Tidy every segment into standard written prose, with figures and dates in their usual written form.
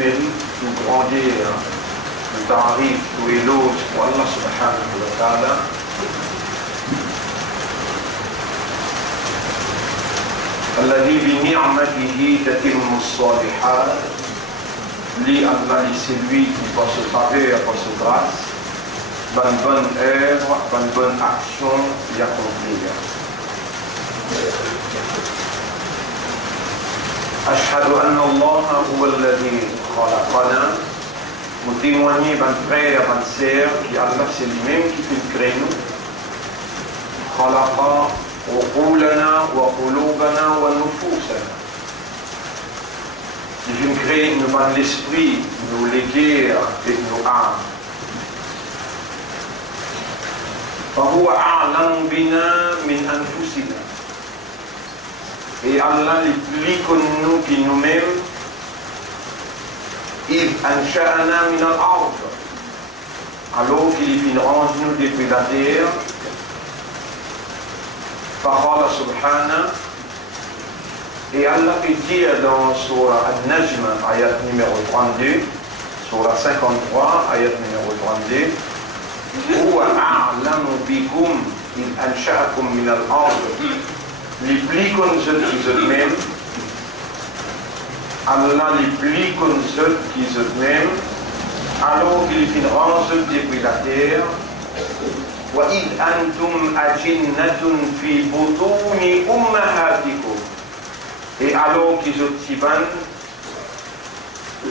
mérite, tout grandir, le tarif, tout éloge pour Allah subhanahu wa ta'ala. الذي بنعمته تتم الصالحات li Allah c'est lui qui par ce faveur, par ce grâce bonne œuvre, bonne action y accomplir. أشهد أن الله هو الذي خلقنا. Nous témoignons, ben frère, ben sœur, qui Allah c'est lui-même qui fait créer nous. خلق عقولنا وقلوبنا ونفوسنا. Il crée nous par l'esprit, nous l'équerre et nos âmes. فهو أعلم بنا من أنفسنا. Et Allah est plus connu que nous-mêmes. إذ أنشأنا من الأرض. Alors qu'il est range nous depuis la terre. فقال سبحانه. Et Allah peut dire dans Surah Al-Najm, ayat numéro 32, Surah 53, ayat numéro 32, هو أعلم بكم إذ أنشأكم من الأرض. Les plus connus qu'ils eux-mêmes, Allah les plus connus qu'ils eux-mêmes, alors qu'il fait range depuis la terre. وإذ أنتم أجنة في بطون أمهاتكم. Et alors qu'ils obtiennent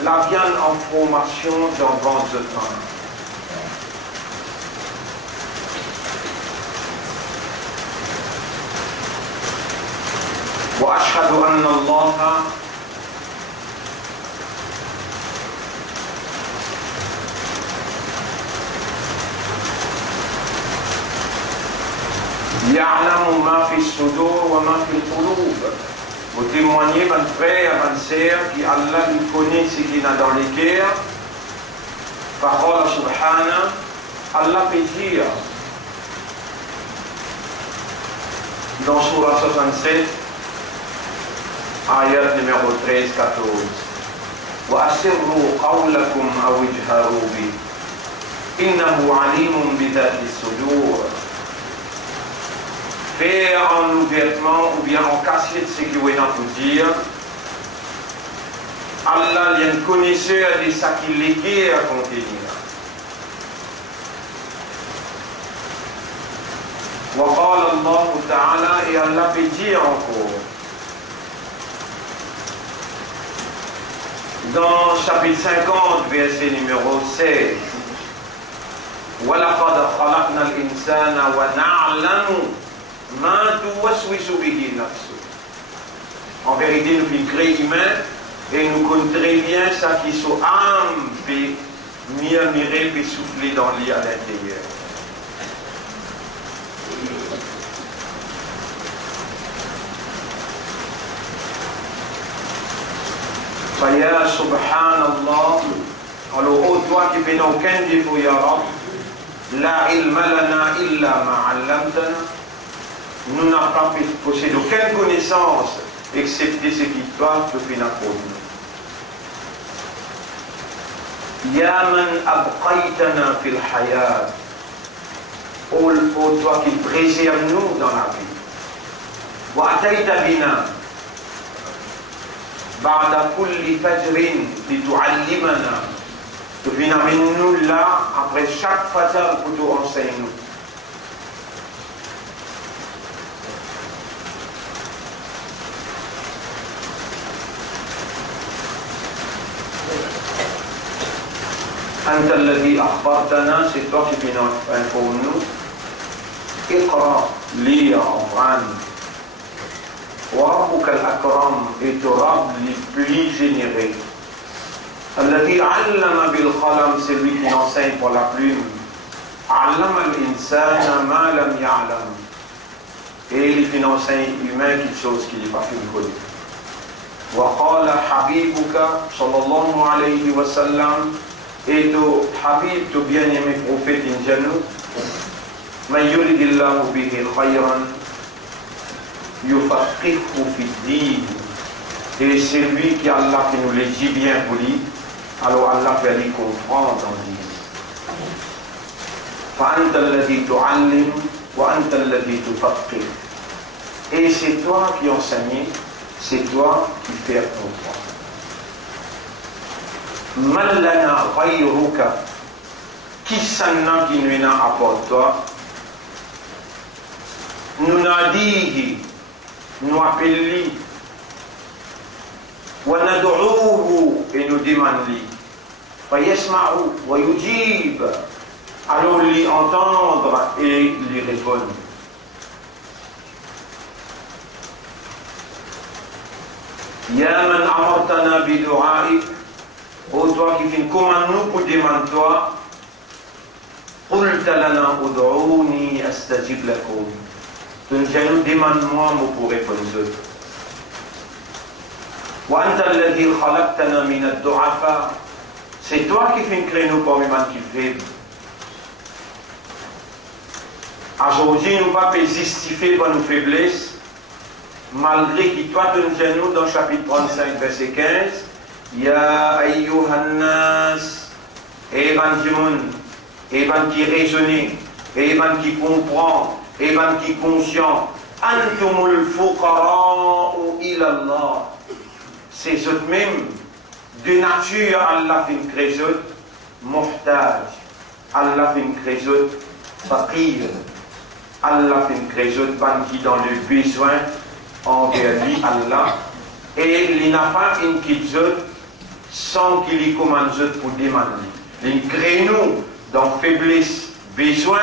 la viande en formation dans ventre de pain. وأشهد أن الله يعلم ما في الصدور وما في القلوب. Vous témoignez, mon frère, mon sœur, qui Allah connaît ce qu'il y a dans les cœurs. Parole subhana, Allah peut dire dans Surah 67, ayat numéro 13-14, وَأَسِرُّوا قَوْلَكُمْ أَوْ اجْهَرُوا بِهِ إِنَّهُ عَلِيمٌ بِذَاتِ الصُّدُورِ. Faire en ouvertement ou bien en cachette ce que vous avez pour dire. Allah est un connaisseur de ce qu'il est à contenir. وقال الله تعالى, et Allah peut dire encore dans chapitre 50 verset numéro 16, وَلَقَدْ خَلَقْنَا الْإِنسَانَ وَنَعْلَمُ مَا تُوَسْوِسُ بِهِ نَفْسُهُ. En vérité, nous sommes créés humains et nous connaissons très bien ça qui sont âmes et murmurer et souffler dans l'île à l'intérieur. Faya subhanallah. Alors, ô toi qui n'as aucun défaut, ya Rab, la ilma lana illa ma 'allamtana. Nous n'avons pas possédé aucune connaissance excepté ce qui toi te fait apprendre. Ya man abqaytana fil hayat. Ô toi qui préserve nous dans la vie. Wa atayta bina ba'da kulli fajrin litu'allimana. Tu viens avec nous là après chaque fajr pour nous enseigner nous. أنت الذي أخبرتنا, c'est toi qui viens informer nous. اقرأ لي عمران وربك الأكرم, et ton Rab le plus généreux. الذي علم بالقلم, c'est lui qui enseigne pour la plume. علم الإنسان ما لم يعلم, et il enseigne humain quelque chose qu'il n'est pas connu. وقال حبيبك صلى الله عليه وسلم, et ton Habib, ton bien-aimé prophète Injanu, man yuridillahu bihi khayran yufaqihu fi din, et c'est lui qui Allah qui nous le dit bien pour lui, Alors Allah fait lui comprendre en disant فأنت الذي تعلم وأنت الذي تفقه. Et c'est toi qui enseignes, c'est toi qui fais comprendre. من لنا غيرك, qui s'en qui nous n'a apporté toi? Nous n'a dit, nous appelons, وندعوه et nous demandons, فيسمع ويجيب. Alors lui entendre et lui répondre. Ya man amartana bi du'aik, ô toi qui viens commande nous pour demander toi, qulta lana ud'ouni astajib lakum. Donc nous demande-moi pour répondre. Wa anta alladhi khalaqtana min ad-du'afa. C'est toi qui viens créer nous parmi les qui faibles. Aujourd'hui, nous ne pouvons pas justifier par nos faiblesses, malgré que toi, nous dans le chapitre 35, verset 15, Ya ayyuhannas, Evan qui raisonne, Evan qui comprend, Evan qui conscient, Antumul fuqara'u ilallah. C'est ce même, de nature, Allah fait une création, muhtaj, Allah fait une création, faqir. Allah fait une création qui dans le besoin envers lui, Allah, et il n'a pas une question sans qu'il y commande pour demander. Il crée nous dans faiblesse, besoin,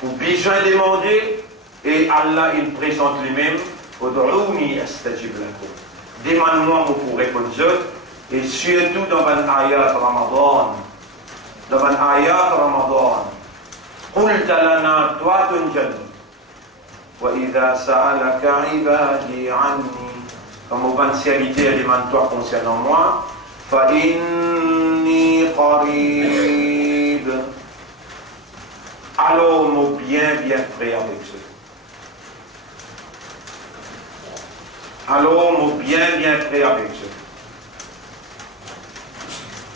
pour besoin demander, et Allah il présente lui-même, demande-moi pour répondre, et surtout dans un ayat Ramadan, dans un ayat Ramadan. قلت لنا توات جنة وإذا سألك عبادي عني, comme au ban serviteur demande-toi concernant moi, فإني قريب. Alors nous bien prêts avec ce. Alors nous bien prêts avec ce.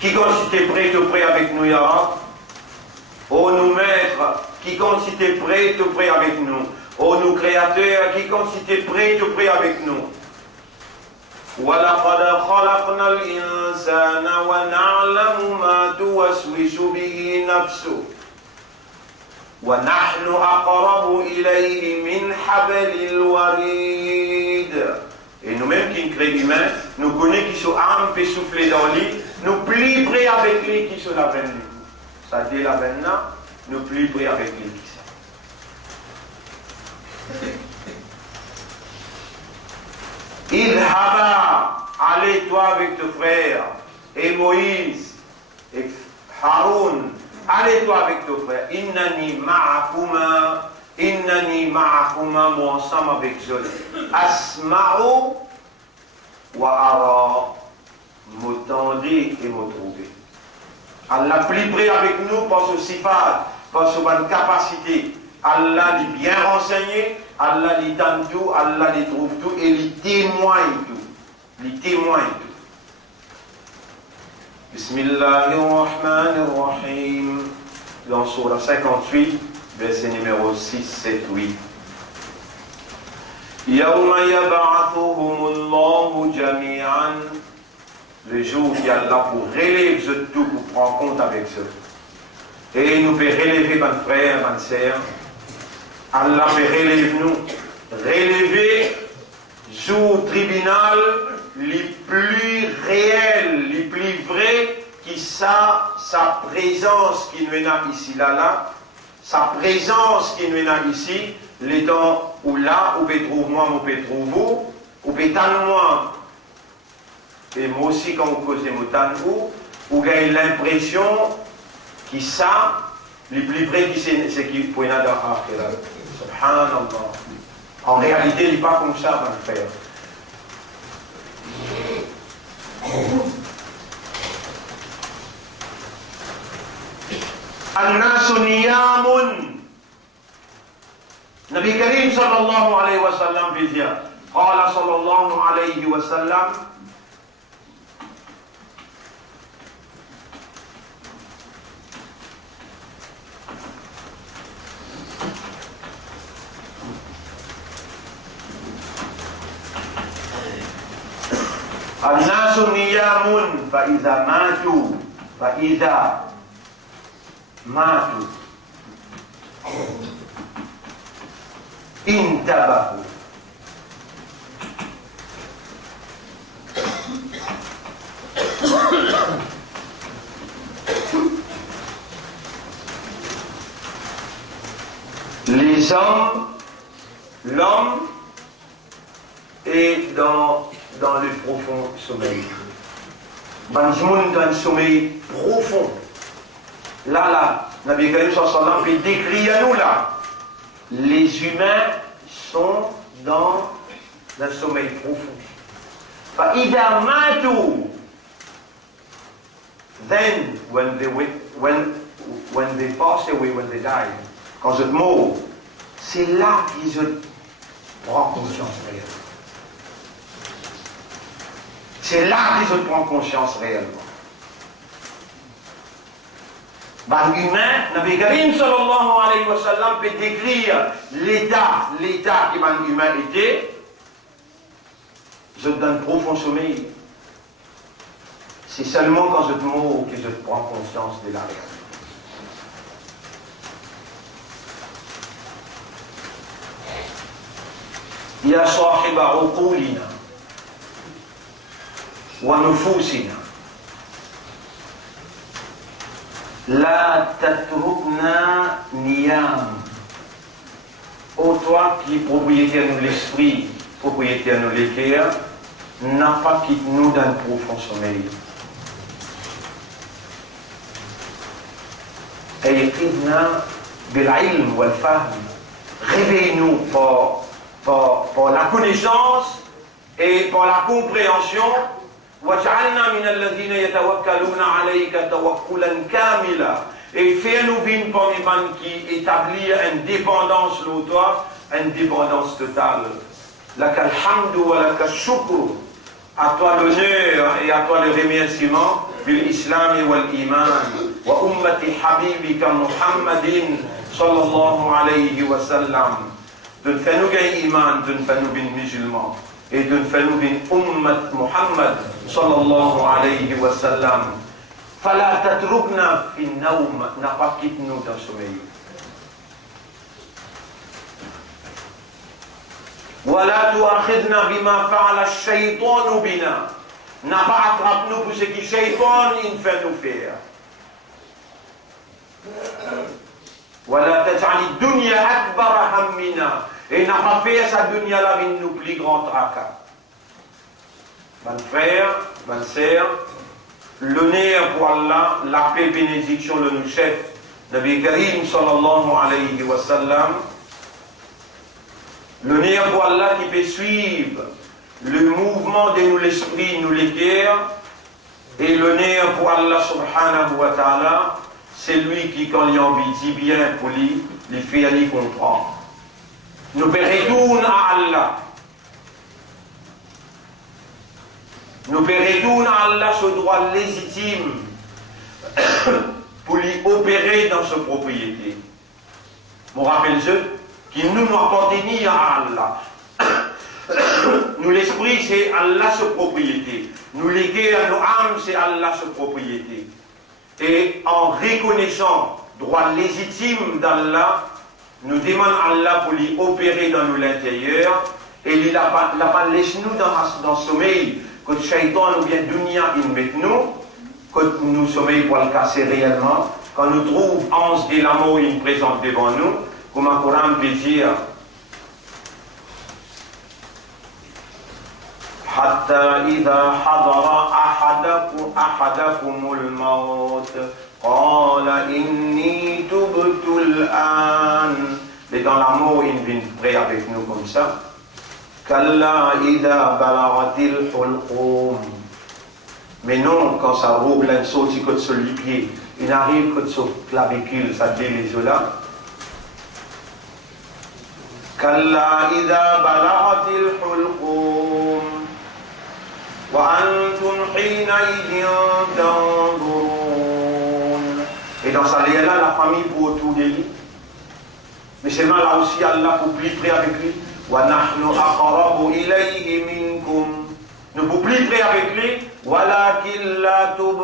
Qui quand tu es prêt, tu es prêt avec nous, Ya Rab? Ô nous maîtres, quiconque si t'es prêt, tu prêt avec nous. Ô nous créateurs, quiconque si t'es prêt, tu prêt avec nous. وَلَقَدْ خَلَقْنَا الْإِنسَانَ وَنَعْلَمُ مَا تُوَسْوِسُ بِهِ نَفْسُهُ وَنَحْنُ أَقْرَبُ إِلَيْهِ مِنْ حَبْلِ الْوَرِيدِ. Et nous-mêmes qui créons l'humain, nous connaissons qui sont âmes et souffler dans lui, nous plus près avec lui qui sont la veine lui. Ça dit la veine là, nous plus près avec lui qui ça. Idhaba, allez toi avec tes frères, et Moïse, et Haroun, allez toi avec tes frères. Innani ma'akuma, moi ensemble avec eux. Asma'u wa ara, m'entendez et m'entrouver. Allah plus près avec nous par ce sifat, par sa bonne capacité. Allah est bien renseigné, Allah lui donne tout, Allah lui trouve tout et lui témoigne tout. Lui témoigne tout. Bismillahirrahmanirrahim. Dans Surah 58, verset numéro 6, 7, 8. Yawma yab'athuhumullahu jami'an. Le jour où Allah pour relever tout, pour prendre compte avec ça. Et nous fait relever, mon frère, ma sœur. Allah fait relever nous. Relever, jour tribunal, les plus réels, les plus vrais, qui sa présence qui nous est là, ici, là, sa présence qui nous est là, ici, les temps où là, où peut trouver moi, où peut trouver vous, où peut tant moi. Et moi aussi, quand vous causez mon vous gagnez l'impression que ça, les plus vrais, c'est qui pour y aller dans l'Akhirat. Subhanallah. En réalité, il n'est pas comme ça, mon frère. الناس نيام. Nabi Karim sallallahu alayhi wa sallam veut dire, قال صلى الله عليه وسلم الناس نيام فإذا ماتوا انتبهوا. Les hommes, l'homme est dans le profond sommeil. Dans un sommeil profond. Là, Nabi Karim sallallahu alayhi wa sallam décrit à nous là. Les humains sont dans un sommeil profond. فإذا ماتوا, then when they pass away, when they die, quand je mort, c'est là qu'ils prennent conscience réellement. C'est là qu'ils prennent conscience réellement. Ben, humain, Nabi Karim sallallahu alayhi wa sallam peut décrire l'état que ben humain était. Je te donne profond sommeil. C'est seulement quand je te mors que je prends conscience de la réalité. يا صاحب عقولنا ونفوسنا لا تتركنا نيام. Ô toi qui propriétaire de l'esprit, propriétaire de l'équerre, n'a pas quitté nous d'un profond sommeil. أيقظنا بالعلم والفهم. Réveille-nous pour la connaissance et pour la compréhension. وَجْعَلْنَا مِنَ الَّذِينَ يَتَوَكَّلُونَ عَلَيْكَ تَوَكُّلًا كَامِلًا. Et fais-nous vivre parmi les gens qui établissent une dépendance sur toi, une dépendance totale. لَكَ الْحَمْدُ وَلَكَ الشُّكْرُ. À toi l'honneur et à toi le remerciement. بالإسلام والإيمان وأمة حبيبك محمد صلى الله عليه وسلم. De faire nous gagner iman, de faire nous bien musulmans et de faire nous bien ummat Muhammad sallallahu alayhi wa sallam. Fala tatrukna fi naum, n'a pas quitté nous dans le sommeil. Wala tuakhidna bima fa'ala ash-shaytanu bina. N'a pas attrape nous pour ce qui shaytan il fait nous faire. Wala taj'al ad-dunya akbar hammina. Et n'a pas fait sa dunya la vie nous plus grand tracas. Mon frère, ma sœur, l'honneur pour Allah, la paix, bénédiction, le nous chef, Nabi Karim sallallahu alayhi wa sallam, l'honneur pour Allah qui peut suivre le mouvement de nous l'esprit, nous les cœurs, et l'honneur pour Allah subhanahu wa ta'ala, c'est lui qui, quand il en dit bien pour lui, les fait aller comprendre. Nous retournons à Allah. Nous retournons à Allah ce droit légitime pour lui opérer dans sa propriété. Je me rappelle qui nous appartenons à Allah. Nous l'esprit c'est Allah sa propriété. Nous léguer à nos âmes c'est Allah sa propriété. Et en reconnaissant le droit légitime d'Allah, nous demandons à Allah pour lui opérer dans nous l'intérieur et il n'a pas laissé nous dans le sommeil que le shaitan nous vient dunya il met nous, que nous sommeil pour le casser réellement, quand nous trouvons ange de l'amour il présente devant nous, comme un Coran peut dire حتى إذا حضر أحدكم الموت قال إني تبت الآن. Mais dans l'amour, il vient près avec nous comme ça. كلا إذا بلغت الحلقوم. Mais non, quand ça roule, il saute sur les pieds. Il arrive que sur clavicule, ça délise là. كلا إذا بلغت الحلقوم. وأنتم حينئذ تنظرون. Et dans sa là, la famille pour autour de lui. Mais seulement là aussi, Allah pour plus près avec lui. وَنَحْنُ أَقْرَبُ إِلَيْهِ مِنْكُمْ. Nous pouvons plus près avec lui. Voilà qu'il l'a tout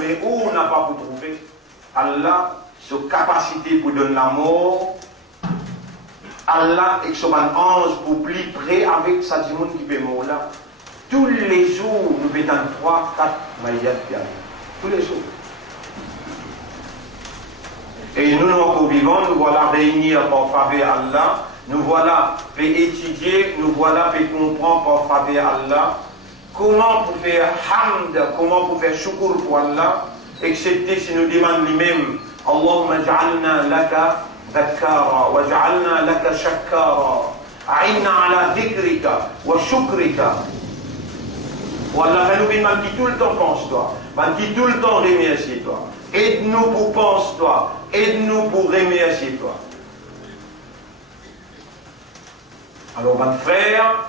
mais où on n'a pas pu trouver. Allah, sa capacité pour donner l'amour. Allah, avec son ange, pour plus près avec sa monde qui peut mourir là. Tous les jours, nous mettons 3, 4 maillots qui arrivent. Tous les jours. Et nous, nous vivons, nous voilà réunis par faveur Allah. Nous voilà fait étudier, nous voilà fait comprendre par faveur Allah. Comment pour faire hamd, comment pour faire shukr pour Allah, excepté si nous demandons lui-même, Allahumma ja'alna laka dhakkara, wa ja'alna laka shakkara, a'inna ala dhikrika, wa shukrika. Wallah, nous demandons qui tout le temps pense-toi, qui tout le temps remercie-toi. Aide-nous pour pense-toi, aide-nous pour remercier-toi. Alors, mon frère,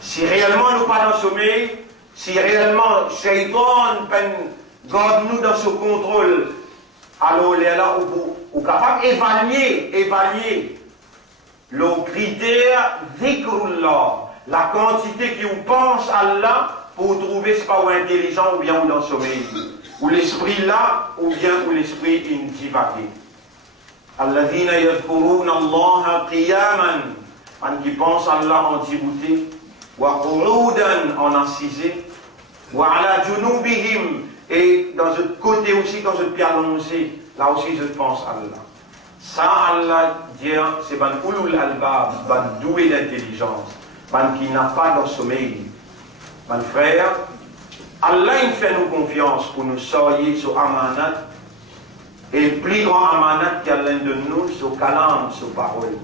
si réellement nous pas dans le sommeil, si réellement Shaitan garde-nous dans ce contrôle, alors il est là où capable d'évaluer le critère dhikrullah, la quantité qui vous pense à Allah pour trouver ce pas ou intelligent ou bien ou dans le sommeil, ou l'esprit là ou bien ou l'esprit divagué. Alladhina yadhkuruna Allah qiyaman, qui pense à Allah en dibouté, wa qu'udan en assisé, wa ala junubihim, et dans ce côté aussi, quand je peux annoncer, là aussi je pense à Allah. Ça, Allah dit, c'est ban ulul albab, ban doué d'intelligence, ban qui n'a pas de sommeil. Ban frère, Allah il fait nous confiance pour nous sortir sur amanat, et plus grand amanat qu'il y a l'un de nous, sur kalam, sur parole.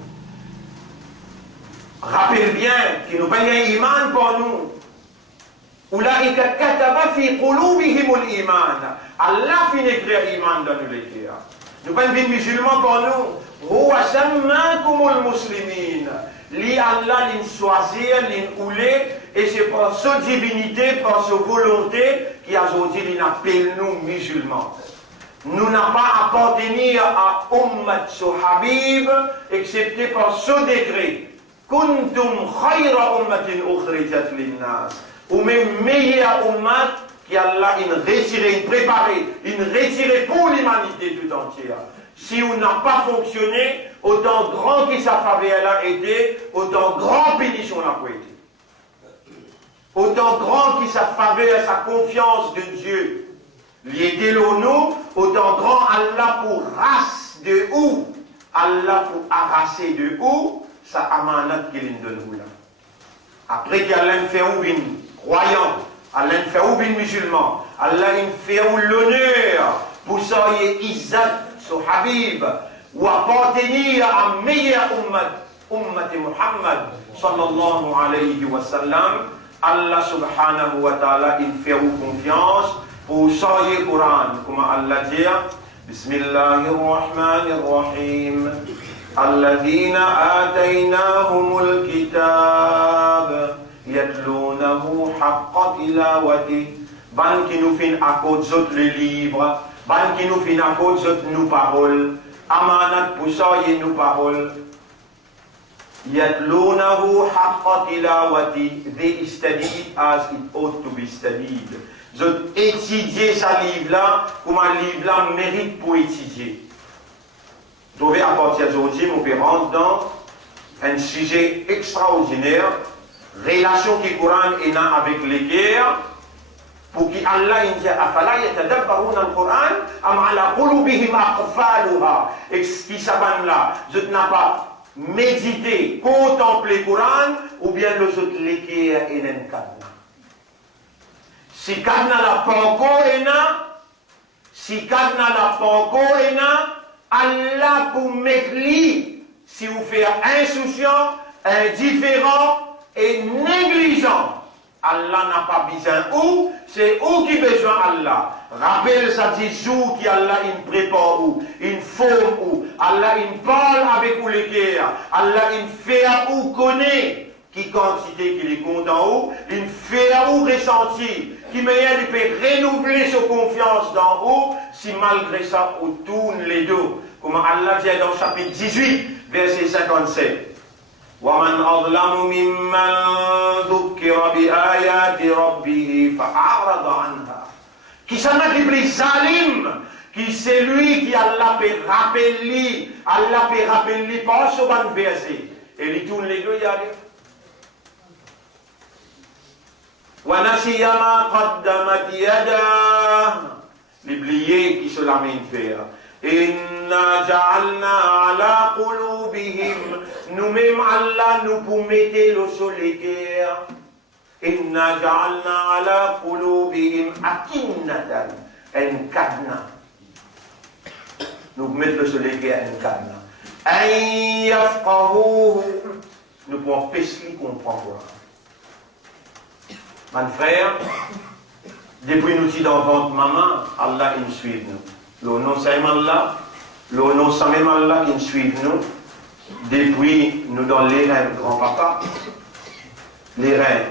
Rappelle bien qu'il nous paye un iman pour nous. Oulaïka kataba fi qulubihimul iman. Allah finit écrire iman dans nous les cœurs. Nous pas une musulman pour nous. Huwa sammakumul muslimin. Li Allah l'in choisir, l'in oulé, et c'est par sa divinité, par sa volonté, qui a aujourd'hui l'in appelle nous musulmans. Nous n'avons pas appartenir à Ummat Habib, excepté par ce décret. Kuntum khayra ummatin ukhrijat linnas. Ou même meilleur ummat qui Allah une retiré, une préparé, une retiré pour l'humanité tout entière. Si on n'a pas fonctionné, autant grand que sa faveur a été, autant grand pénition n'a pas été. Autant grand que sa faveur, sa confiance de Dieu, lui était nous, autant grand Allah pour race de où, Allah pour arracher de où, ça amanat qu'il donne nous là. Après qu'Allah fait une croyant, Allah fait une musulman, Allah fait l'honneur pour ça Izzat, son Habib, ou appartenir à meilleur ummat Muhammad sallallahu alayhi wa sallam. Allah subhanahu wa ta'ala il fait confiance pour ça Coran, comme Allah dit, Bismillahir Rahmanir Rahim. الذين آتيناهم الكتاب يتلونه حق تلاوته ban qui nous fait à cause de le livre, ban qui nous fait à cause de nos paroles, amanat pour ça y nos paroles. Yatlunahu haqqa tilawati, they study it as it ought to be studied. Je étudier ce livre-là, comme un livre-là mérite pour étudier. Donc, à partir d'aujourd'hui, nous pouvons rentrer dans un sujet extraordinaire, relation qui Coran est avec les guerres, pour que Allah dit afala yatadabbaruna al-Quran am ala qulubihim aqfaluha. Et ce qui s'abonne là, je n'ai pas médité, contemplé le Coran, ou bien le autres les guerres et n'en kadna. Si kadna la panko ena, si kadna la panko ena, Allah pour mettre lui, si vous faites insouciant, indifférent et négligent. Allah n'a pas besoin où, c'est où qui besoin Allah. Rappelle ça dit jour qui Allah il prépare où, il forme où, Allah il parle avec où les guerres, Allah il fait à où connaît, qui quantité qu'il est content où, il fait à où ressentir, qui meilleur il peut renouveler sa confiance dans où, si malgré ça on tourne les dos. Comme Allah dit dans le chapitre 18, verset 57. وَمَنْ أَظْلَمُ مِمَّنْ ذُكِّرَ بِآيَاتِ رَبِّهِ فَأَعْرَضَ عَنْهَا. Qui s'en a dit plus zalim, qui c'est lui qui Allah peut rappeler, Allah peut rappeler pas ce bon verset. Et il tourne les deux, il y a وَنَسِيَ مَا قَدَّمَتْ يَدَاهُ. L'oublié qui se l'amène faire. Inna ja'alna ala qulubihim. Nous-mêmes, Allah, nous pour mettre le solitaire. Inna ja'alna ala qulubihim akinnatan. En kadna. Nous mettons le solitaire en kadna. En yafqahuhu. Nous pouvons empêcher de comprendre. Mon frère, depuis nous sommes dans votre maman, Allah nous suit nous. Le nom c'est Allah, le nom c'est même Allah qui nous suit nous. Depuis nous dans les reins grand-papa, les reins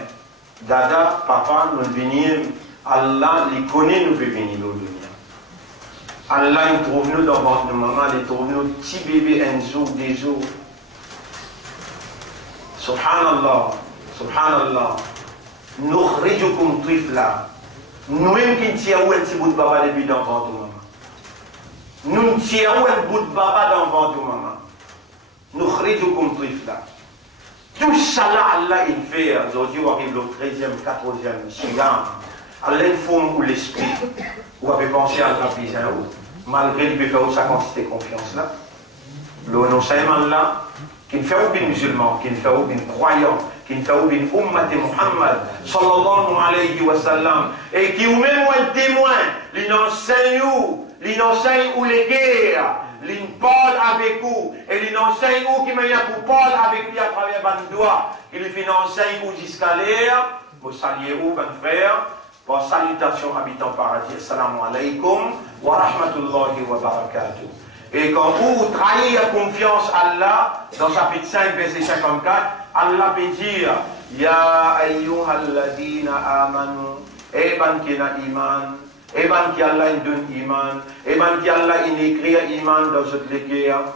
dada, papa, nous venons, Allah les connaît, nous peut venir nous venir. Allah il trouve nous dans votre maman, il trouve nous petit bébé un jour, des jours. Subhanallah, subhanallah. Nous réjouissons trifla. Nous-mêmes qui tirons un petit bout de baba depuis dans votre maman. Nous tirons un bout de baba dans votre maman. Nous réjouissons trifla. Tout ça là, Allah il fait. Aujourd'hui, on arrive au 13e, 14e, Siyam. Allah il faut où l'esprit. Vous avez pensé à la prise un haut. Malgré qu'il peut faire sa quantité de confiance là. Le non-saïman là, qui ne fait aucun musulman, qui ne fait aucun croyant, qui ne fait aucun ummat de Muhammad, sallallahu alayhi wa sallam, et qui ou même un témoin, l'enseigne ou les guerres, l'in parle avec vous, et l'enseigne ou qui m'a pour parle avec lui à travers ban doigt, qui lui fait enseigne ou jusqu'à l'air, vous saluez vous, ban frère, pour salutation habitant paradis, assalamu alaykum wa rahmatullahi wa barakatuh. Et quand vous trahissez la confiance à Allah, dans chapitre 5, verset 54, Allah peut dire Ya ayyuhalladina amanu, Eban qui a iman, Eban qui Allah il donne iman, Eban qui Allah il écrit iman dans cette lecture.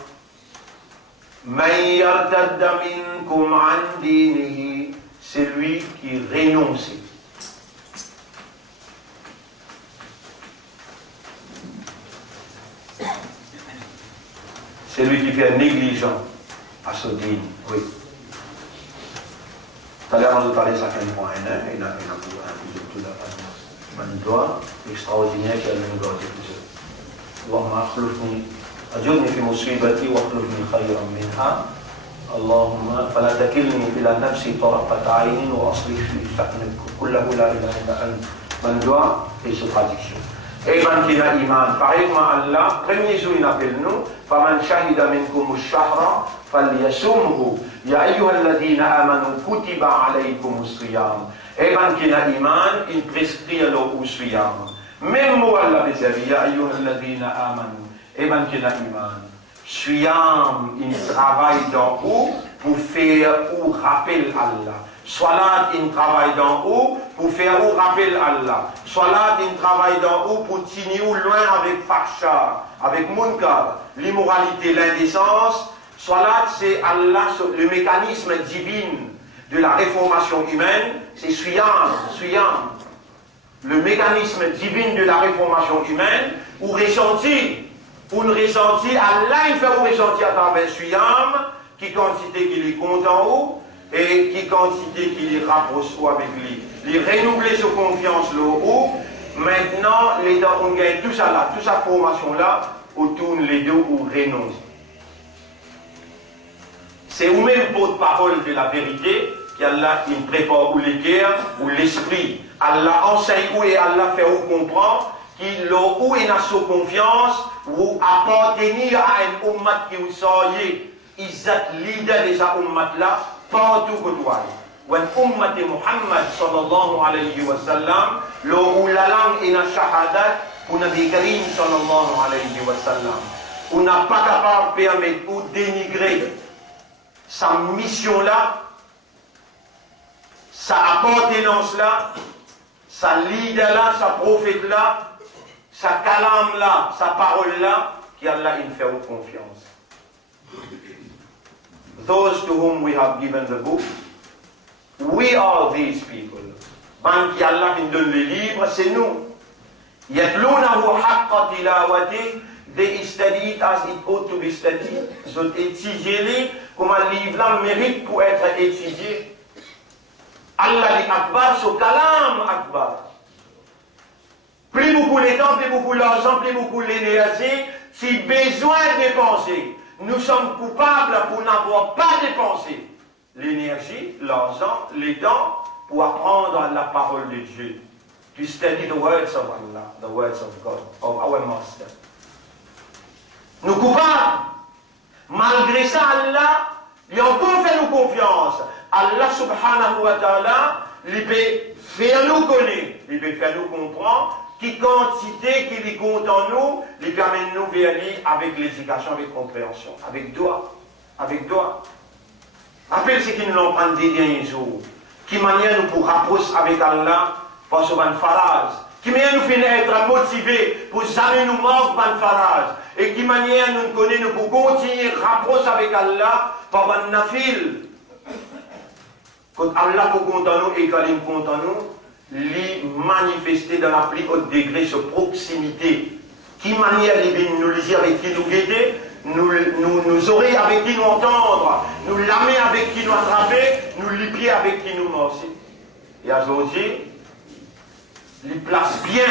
Man yartadda minkum an dinihi, c'est lui qui renonce. C'est lui qui fait négligent à ce dîme, oui. Tout à l'heure, on a parlé de ça qu'un point, il a un doigt extraordinaire qui a le même doigt que plusieurs. اللهم اخلفني اجرني في مصيبتي واخلفني خيرا منها اللهم فلا تكلني الى نفسي طرفة عين واصلح في شأنك كله لا اله الا انت. Mon doigt et sa traduction. Et ben qui a iman, pareillement Allah, premier jour il appelle nous, فَمَنْ شَهِدَ مِنْكُمُ الشَّهْرَ فَلْيَصُمْهُ يَا أَيُّهَا الَّذِينَ آمَنُوا كُتِبَ عَلَيْكُمُ الصِّيَامُ. Et ben qui a iman, il prescrit alors au siyam. Même moi Allah bézévi, يَا أَيُّهَا الَّذِينَ آمَنُوا. Et ben qui a iman. Siyam, il travaille dans où pour faire ou rappel Allah. Salat, il travaille dans où pour faire ou rappel Allah. Salat, il travaille dans où pour tenir loin avec Farsha, avec Munkar, l'immoralité, l'indécence. Salat, c'est Allah, le mécanisme divin de la réformation humaine, c'est Suyam. Le mécanisme divin de la réformation humaine, ou ressenti, Allah, il fait ou ressenti à travers Suyam, qui quantité qu'il est content ou, et qui quantité qui les rapproche avec lui. Les renouveler sa confiance là haut. Maintenant, les deux on gagne tout ça là, toute sa formation là, autour les deux ou renonce. C'est vous-même porte-parole de la vérité, qu'Allah il prépare ou les guerres ou l'esprit. Allah enseigne ou et Allah fait ou comprend qu'il a ou il a sa confiance ou appartenir à un ummat qui vous soyez. Ils êtes leader de sa ummat là. Partout que toi. When ummat Muhammad sallallahu alayhi wa sallam, la langue est la shahadat pour Nabi Karim sallallahu alayhi wa sallam. On n'a pas capable de permettre ou dénigrer sa mission là, sa appartenance là, sa leader là, sa prophète là, sa kalam là, sa parole là, qui Allah il fait confiance. those to whom we have given the book, we are these people. Ben qui Allah qui nous donne les livres, c'est nous. يَتْلُونَهُ حَقَّ تِلَاوَتِهِ. They study it as it ought to be studied. Ils ont étudié comme un livre-là mérite pour être étudié. Allah dit Akbar, so kalam Akbar. Plus beaucoup les temps, plus beaucoup l'argent, plus beaucoup l'énergie, si besoin de dépenser. Nous sommes coupables pour n'avoir pas dépensé l'énergie, l'argent, les temps pour apprendre la parole de Dieu. To study the words of Allah, the words of God, of our Master. Nous coupables. Malgré ça, Allah, il a encore fait nous confiance. Allah subhanahu wa ta'ala, il peut faire nous connaître, il peut faire nous comprendre, qui quantité qu'il y compte en nous, il permet nous vers lui avec l'éducation, avec compréhension, avec doigt, avec doigt. Rappelez ce qui nous l'ont pris des derniers jours. Qui manière nous pour rapprocher avec Allah, par ce ban farage. Qui manière nous fait être motivés pour jamais nous manquer ban farage. Et qui manière nous connaît nous pour continuer à rapprocher avec Allah par ban nafil. Quand Allah pour compte en nous et quand il compte en nous, les manifester dans la plus haute degré ce proximité. Qui manière nous les dire avec qui nous guider, nous oreilles avec qui nous entendre, nous l'âmer avec qui nous attraper, nous les pieds avec qui nous marcher. Et aujourd'hui, il place bien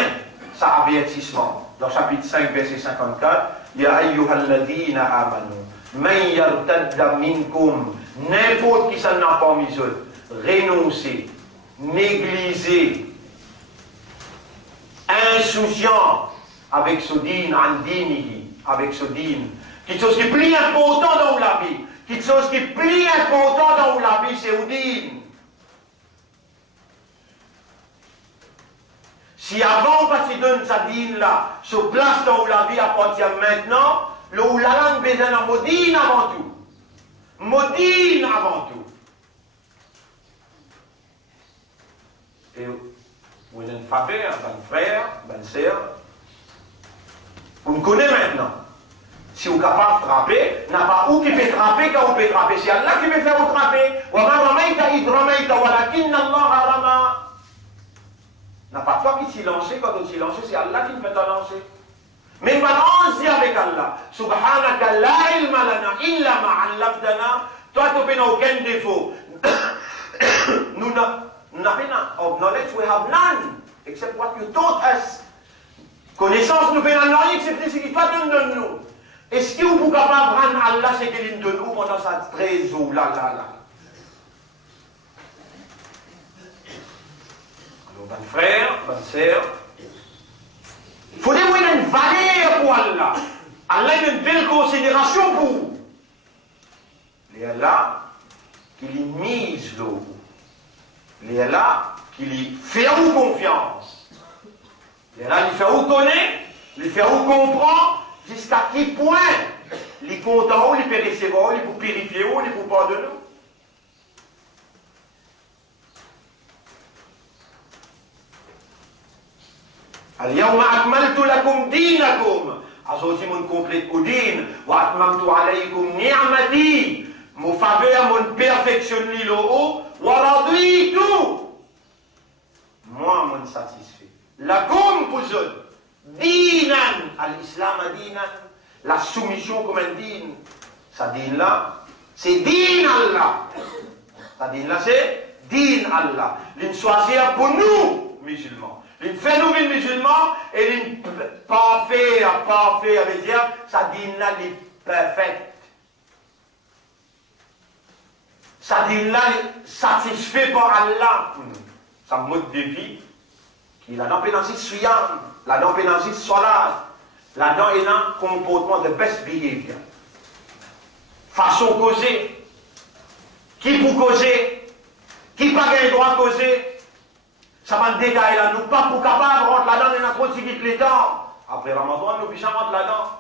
ça avertissement. Dans chapitre 5, verset 54, Ya ayyuhalladhina amanu, man yartadda minkum, n'importe qui s'en a pas mis renoncer, négliger, insouciant avec ce din, avec ce din, quelque chose qui est plus important dans la vie, quelque chose qui est plus important dans la vie, c'est le din. Si avant, parce qu'il donne sa din là, se place dans la vie à partir de maintenant, le ou la langue besoin d'un modine avant tout. Modine avant tout. Et vous avez une faveur, un frère, une sœur, vous me connaissez maintenant. Si vous êtes capable de frapper, il n'y a pas où qui peut frapper quand vous pouvez frapper. C'est Allah qui peut faire vous frapper. N'a pas toi qui t'y lancé, quand tu t'y lancé, c'est Allah qui te fait te lancer. Mais on dit avec Allah, Subhanaka la ilma lana illa ma 'allamtana, toi tu n'as aucun défaut. Nous n'avons of knowledge, we have none, except what you taught us. Connaissance, nous n'avons rien, excepté ce que toi tu nous donnes nous. Est-ce que vous pouvez pas prendre Allah, ce qu'il nous donne nous pendant sa 13 jours, là. Bon frère, bonne sœur, il faut démontrer une valeur pour Allah. Allah a une belle considération pour vous. Il est là qu'il y mise l'eau. Il est là qu'il y fait vous confiance. Il est là qu'il fait vous connaître, il fait vous comprendre jusqu'à quel point il est content, il peut recevoir, il peut purifier, il peut pardonner. اليوم أكملت لكم دينكم. Aujourd'hui, mon complète au din. Wa atmamtu alaykum ni'mati. Mon faveur, mon perfectionne l'eau. Wa raditu. Moi, mon satisfait. Lakum pour eux. Dinan. Al-Islam a dinan. La soumission comme un din. Ça din là, c'est din Allah. Ça din là, c'est din Allah. L'une choisir pour nous, musulmans. Il fait nous les musulmans et il parfait, veut dire, ça dit là, il est parfait. Ça dit là, satisfait par Allah. Ça mode de vie, il a dans pénancy suyam, la dans pénancy solar, la dans est un comportement de best behavior. Façon causer, qui pour causer, qui pas le droit de causer. Ça va me détailler là, nous pas pour capable de rentrer là-dedans, il y a trop de sécurité les temps. Après Ramadan, nous puissions rentrer là-dedans.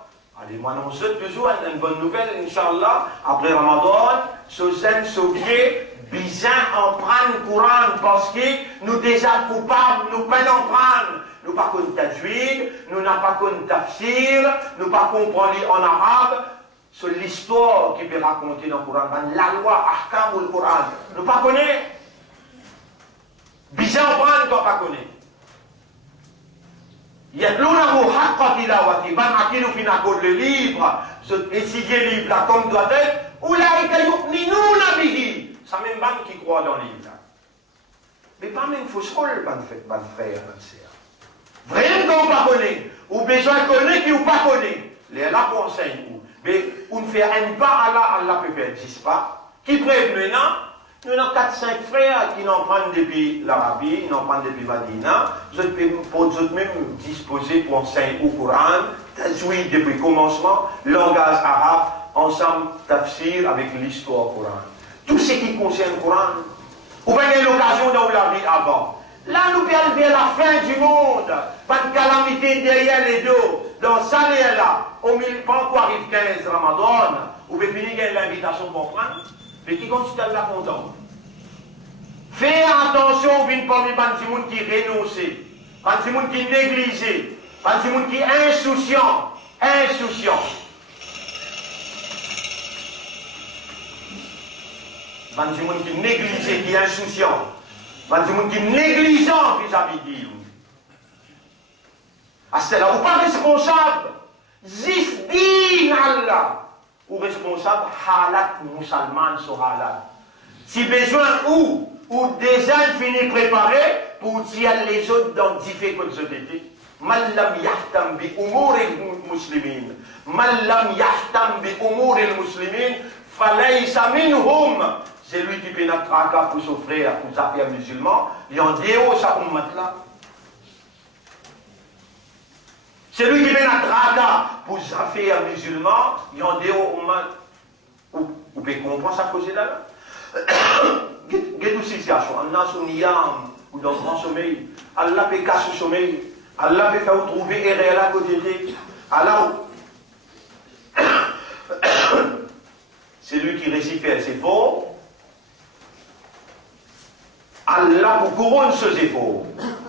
Allez, moi, on souhaite toujours une bonne nouvelle, Inch'Allah. Après Ramadan, ce zen, ce vieux, bizarre en prendre courant, parce que nous déjà coupables, nous pas en prendre. Nous pas qu'on tajwid, nous n'avons pas qu'on tafsir, nous pas qu'on prend en arabe. sur l'histoire qui peut raconter dans le Coran, la loi, ahkam ou le Coran. Nous ne pas connaissons. Bizarre, on ne pas connaître. يتلونه حق تلاوته ban akilu fi nakol le livre étudier le livre comme doit être ulaika yu'minuna bihi ça même ban qui croit dans le livre mais pas même fausse rôle ban frère ban sœur vraiment qu'on pas connaît ou besoin connaît qui ou pas connaît les là conseil ou mais on fait un pas Allah peut faire 10 pas qui prévient maintenant. Nous avons 4-5 frères qui n'en prennent depuis l'Arabie, ils n'en prennent depuis Madina. Vous êtes même disposés pour enseigner au Coran, tajwid depuis le commencement, langage arabe, ensemble tafsir avec l'histoire du Coran. Tout ce qui concerne le Coran, vous avez l'occasion dans la vie avant. Là, nous allons vers la fin du monde, pas de calamité derrière les dos. Dans ça, là, au milieu, pas encore arrive 15 Ramadan, vous pouvez finir l'invitation pour prendre. Mais qui considère la content. Fais attention, vous ne parlez pas de gens qui renoncent, pas de gens qui négligent, pas de gens qui insouciants. Insouciants. Pas de gens qui négligent, qui insouciants. Pas de gens qui négligents vis-à-vis de Dieu. À cela, vous pas responsable. Zisdin Allah. Ou responsable, halat musulman sur halat. Si besoin ou déjà fini préparé pour tirer les autres dans différentes sociétés. Man lam yahtam bi umuril muslimin. Man lam yahtam bi umuril muslimin. Falaysa minhum. C'est lui qui fait notre tracas pour son frère, pour sa frère musulman. Il en déo sa ummat là. C'est lui qui fait notre tracas pour sa frère musulman. Il en déo ummat. Vous pouvez comprendre ça cause là. Il y a une situation. On a son yam ou dans le grand sommeil. Allah peut casser le sommeil. Allah peut faire vous trouver erreur à côté de Allah. C'est lui qui récipère ses efforts. Allah vous couronne ses efforts.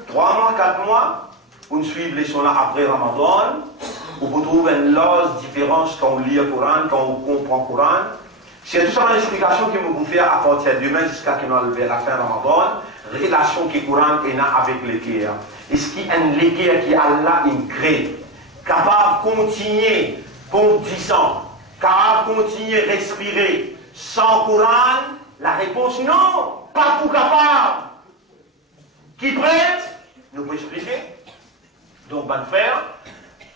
3 mois, 4 mois, vous suivez les sons après Ramadan. Vous trouvez une large différence quand on lit le Coran, quand on comprend le Coran. C'est tout ça l'explication que je vais faire à partir de demain jusqu'à ce qu'on arrive à la fin Ramadan. Relation que le Coran est avec l'équerre. Est-ce qu'il y a une équerre qui Allah crée, capable de continuer pour 10 ans, capable de continuer à respirer sans Coran? La réponse non, pas pour capable. Qui prête? Nous pouvons expliquer. Donc, bon frère,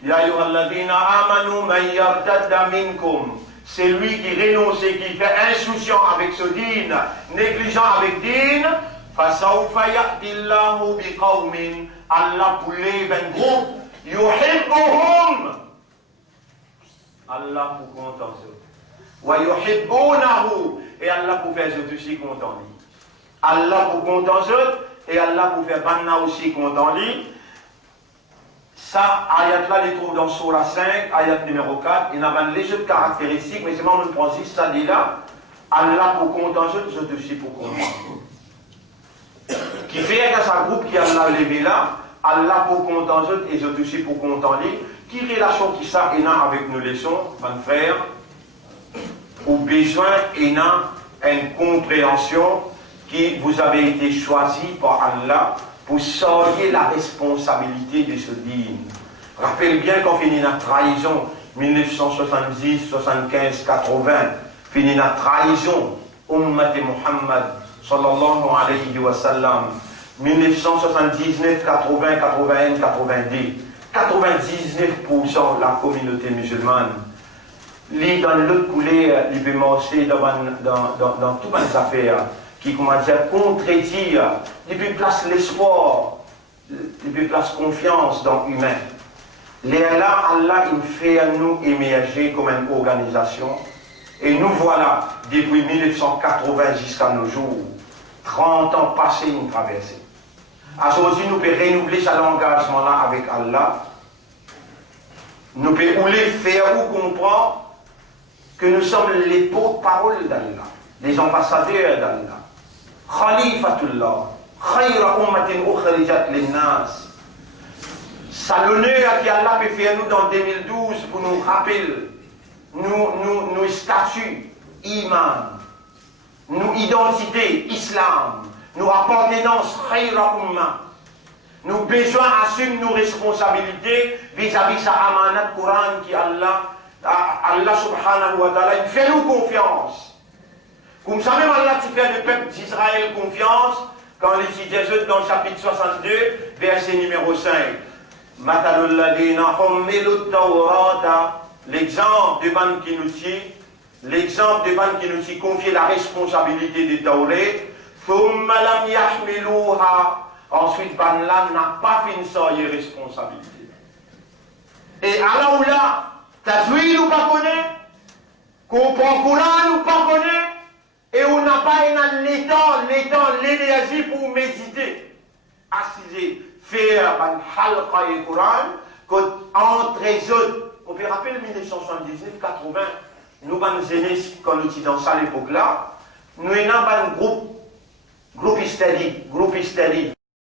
Ya ayyuhalladhina amanu man yartadda minkum. C'est lui qui renonce et qui fait insouciant avec ce dîne, négligent avec dîne. Fasawfa ya'tillahu biqawmin. Allah pour les 20 groupes. Yuhibbuhum. Allah pour content eux. Wa yuhibbunahu. Et Allah pour faire eux aussi content lui. Allah pour content eux. Et Allah pour faire banna aussi content lui. Ça, ayat là, les trouve dans Surah 5, ayat numéro 4. Il y a les autres caractéristiques, mais c'est moi, on prend 6, ça dit là. Allah pour content, je aussi pour content. Qui fait que sa groupe qui a levé là, Allah pour content, et je aussi pour content. Qui relation qui ça, et avec nos leçons, van frère, ou besoin, et une compréhension qui vous avez été choisi par Allah. Pour sortir la responsabilité de ce dîme. Rappelez bien qu'on finit notre trahison 1970, 75, 80, finit notre trahison Ummat Muhammad sallallahu alayhi wa sallam 1979, 80, 81, 90, 99% de la communauté musulmane. Dans l'autre coulée, il peut marcher dans toutes les affaires. Qui, comment dire, contredit, il peut place l'espoir, il peut place confiance dans l'humain. Là, Allah, il fait à nous émerger comme une organisation. Et nous voilà, depuis 1980 jusqu'à nos jours, 30 ans passés, une traversée. Aujourd'hui, nous pouvons renouveler cet engagement-là avec Allah. Nous pouvons les faire ou comprendre que nous sommes les porte-parole d'Allah, les ambassadeurs d'Allah. Khalifatullah, khayra ummatin ukhrijat linnas. C'est l'honneur que Allah peut faire nous dans 2012 pour nous rappeler nous statut, iman, nous identité, islam, nous appartenance, khayra umma. Nous besoin assumer nos responsabilités vis-à-vis sa amanat Coran qui Allah subhanahu wa ta'ala, il fait nous confiance. Comme ça même Allah qui fait le peuple d'Israël confiance, quand il dit Jésus dans le chapitre 62, verset numéro 5. Matalul ladina hummilut tawrata, l'exemple de ban qui nous dit, confie la responsabilité des Tauret, thumma lam yahmiluha. Ensuite, ban là n'a pas fini ça, il y a responsabilité. Et alors là, Tajwid nous pas connaît, comprend Coran nous pas connaît, et on n'a pas l'énergie pour méditer, assiser, faire ban halqa et Coran, entre les autres, on peut rappeler 1979-80, nous ban jeunesse quand nous étions dans ça à l'époque là, nous avons un groupe study.